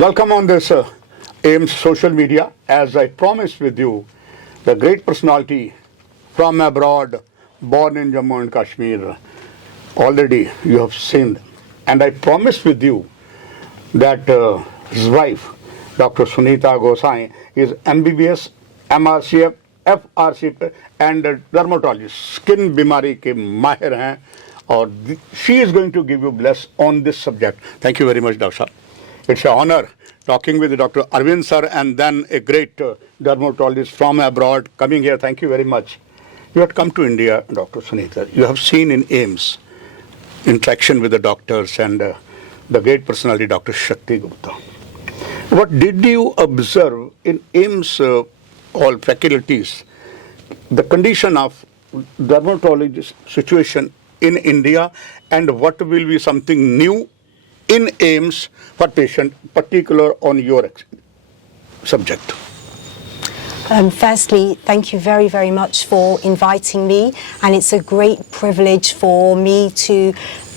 Welcome on this AIMS social media. As I promised with you, the great personality from abroad, born in Jammu and Kashmir, already you have seen. And I promised with you that his wife, Dr. Sunita Gossain, is MBBS, MRCGP FRCP and Dermatology. Skin बीमारी के माहिर हैं और she is going to give you bless on this subject. Thank you very much, Dr. It's an honor talking with Dr. Arvind sir and then a great dermatologist from abroad coming here. Thank you very much. You have come to India, Dr. Sunita. You have seen in AIMS interaction with the doctors and the great personality, Dr. Shakti Gupta. What did you observe in AIMS all faculties, the condition of dermatologist situation in India, and what will be something new in AIMS for patient, particular on your subject? Firstly, thank you very, very much for inviting me, and it's a great privilege for me to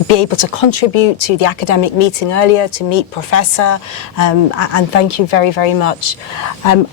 be able to contribute to the academic meeting earlier, to meet Professor, and thank you very, very much. And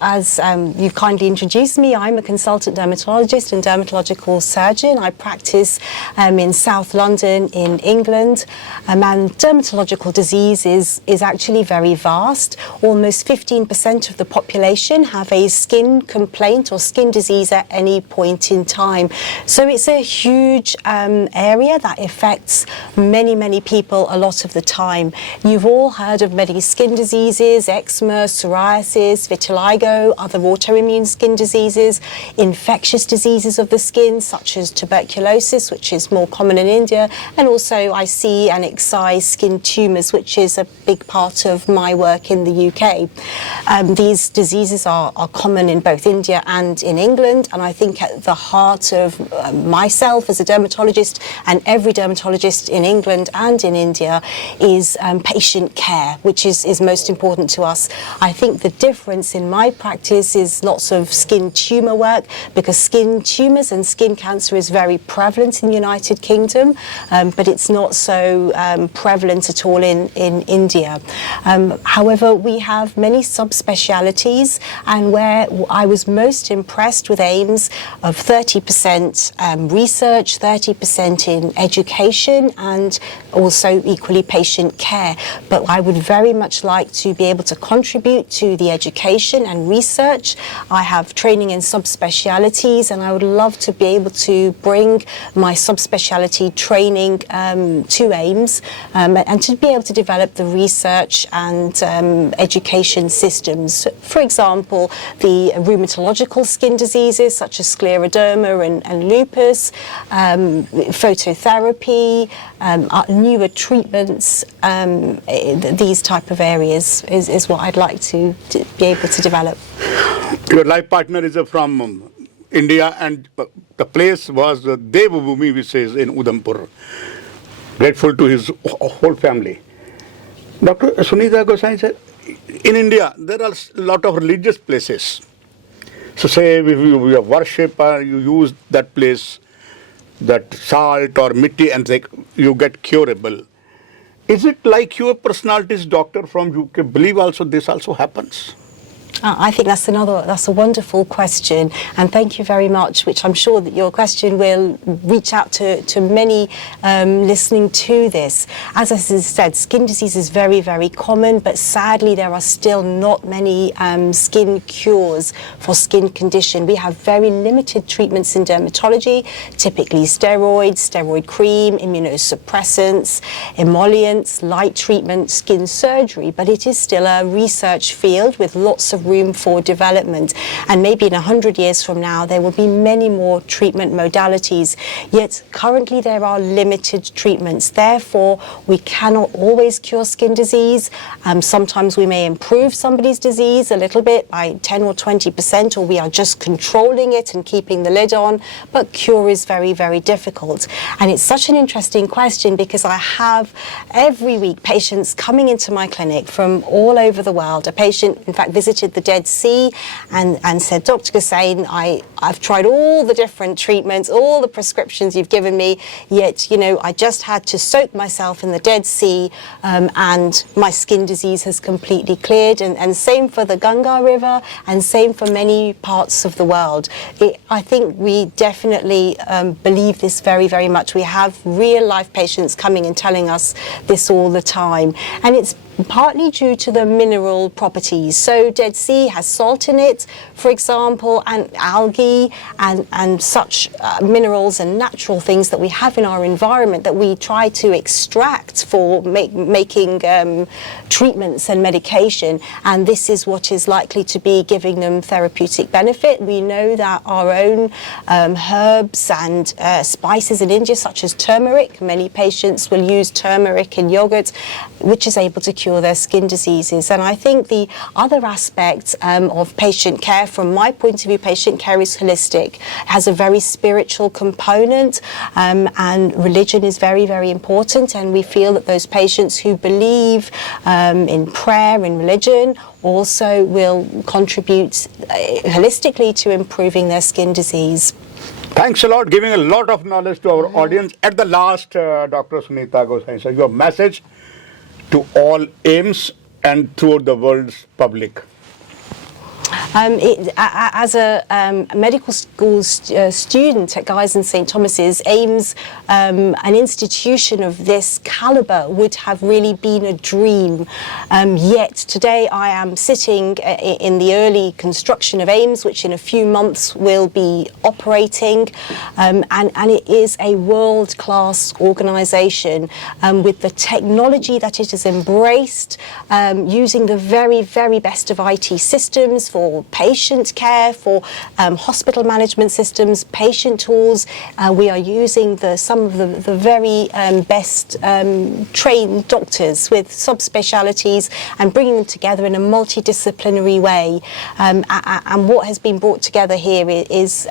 as you've kindly introduced me, I'm a consultant dermatologist and dermatological surgeon. I practice in South London in England, and dermatological disease is actually very vast. Almost 15% of the population have a skin complaint or skin disease at any point in time. So it's a huge area that affects many, many people a lot of the time. You've all heard of many skin diseases: eczema, psoriasis, vitiligo, other autoimmune skin diseases, infectious diseases of the skin such as tuberculosis, which is more common in India, and also I see and excise skin tumours, which is a big part of my work in the UK. These diseases are common in both India and in England, and I think at the heart of myself as a dermatologist and every dermatologist in England and in India is patient care, which is most important to us. I think the difference in my practice is lots of skin tumour work, because skin tumours and skin cancer is very prevalent in the United Kingdom, but it's not so prevalent at all in India. However, we have many subspecialities, and where I was most impressed with AIMS of 30% research, 30% in education, and also equally patient care. But I would very much like to be able to contribute to the education and research. I have training in subspecialities, and I would love to be able to bring my subspecialty training to AIMS and to be able to develop the research and education systems. For example, the rheumatological skin diseases such as scleroderma and lupus, phototherapy, newer treatments, these type of areas is what I'd like to be able to develop. Your life partner is from India, and the place was Devbhoomi, which is in Udhampur. Grateful to his whole family. Dr. Sunita Gossain said, in India, there are a lot of religious places. So say if you worship or you use that place, that salt or mitti, and you get curable. Is it like your personality's doctor from UK believe also this also happens? I think that's a wonderful question, and thank you very much, which I'm sure that your question will reach out to many listening to this. As I said, skin disease is very, very common, but sadly there are still not many skin cures for skin condition. We have very limited treatments in dermatology, typically steroids, steroid cream, immunosuppressants, emollients, light treatment, skin surgery, but it is still a research field with lots of room for development, and maybe in 100 years from now there will be many more treatment modalities, yet currently there are limited treatments. Therefore, we cannot always cure skin disease. Sometimes we may improve somebody's disease a little bit by 10 or 20%, or we are just controlling it and keeping the lid on, but cure is very, very difficult. And it's such an interesting question, because I have every week patients coming into my clinic from all over the world. A patient, in fact, visited the the Dead Sea and said, Dr. Gossain, I've tried all the different treatments, all the prescriptions you've given me, yet, you know, I just had to soak myself in the Dead Sea and my skin disease has completely cleared. And same for the Ganga River and same for many parts of the world. I think we definitely believe this very, very much. We have real life patients coming and telling us this all the time. And it's partly due to the mineral properties. So Dead Sea has salt in it, for example, and algae and such minerals and natural things that we have in our environment that we try to extract for making treatments and medication. And this is what is likely to be giving them therapeutic benefit. We know that our own herbs and spices in India, such as turmeric, many patients will use turmeric in yogurt, which is able to cure their skin diseases. And I think the other aspect of patient care, from my point of view, patient care is holistic. It has a very spiritual component, and religion is very, very important. And we feel that those patients who believe in prayer, in religion, also will contribute holistically to improving their skin disease. Thanks a lot, giving a lot of knowledge to our audience. At the last, Dr. Sunita Gossain, so your message to all AIIMS and throughout the world's public. As a medical school student at Guy's and St Thomas's, AIIMS, an institution of this calibre, would have really been a dream. Yet today I am sitting in the early construction of AIIMS, which in a few months will be operating, and it is a world-class organisation with the technology that it has embraced, using the very, very best of IT systems for patient care, for hospital management systems, patient tools. We are using some of the very best trained doctors with subspecialties and bringing them together in a multidisciplinary way. And what has been brought together here is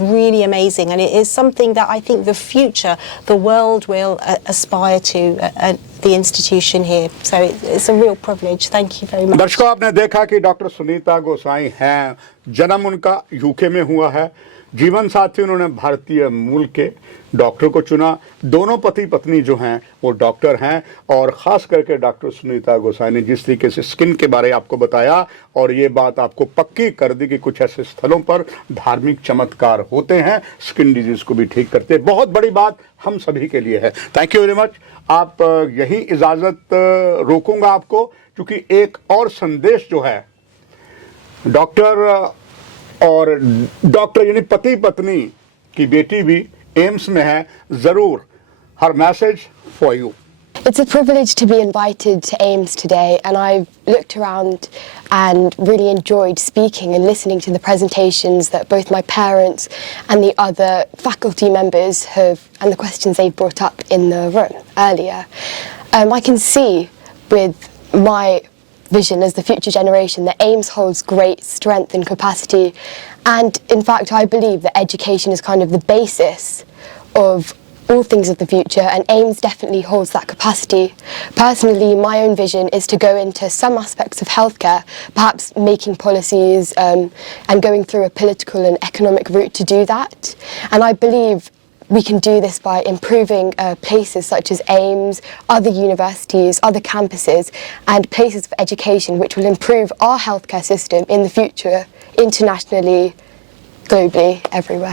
really amazing, and it is something that I think the future, the world will aspire to. The institution here, so it's a real privilege. Thank you very much. दर्शकों, आपने देखा कि doctor Sunita गोसाई हैं, जन्म उनका UK में हुआ है, जीवन साथी उन्होंने भारतीय मूल के डॉक्टर को चुना। दोनों पति पत्नी जो हैं वो डॉक्टर हैं, और ख़ास करके डॉक्टर सुनीता गोसाई ने जिस तरीके से स्किन के बारे आपको बताया और ये बात आपको पक्की कर दी कि कुछ ऐसे स्थलों पर धार्मिक चमत्कार होते हैं, स्किन डिजीज़ को भी ठीक करते हैं। बहुत बड़ी बात हम सभी के लिए है। Thank you very much. आप यही इजाज़त रोकूंगा आपको, क्योंकि एक और संदेश जो है डॉक्टर और डॉक्टर यानी पति पत्नी की बेटी भी एम्स में है, जरूर हर message for you. It's a privilege to be invited to AIIMS today, and I've looked around and really enjoyed speaking and listening to the presentations that both my parents and the other faculty members have, and the questions they've brought up in the room earlier. I can see with my vision as the future generation that AIIMS holds great strength and capacity, and in fact I believe that education is kind of the basis of all things of the future, and AIIMS definitely holds that capacity. Personally, my own vision is to go into some aspects of healthcare, perhaps making policies and going through a political and economic route to do that. And I believe we can do this by improving places such as AIIMS, other universities, other campuses, and places of education which will improve our healthcare system in the future, internationally, globally, everywhere.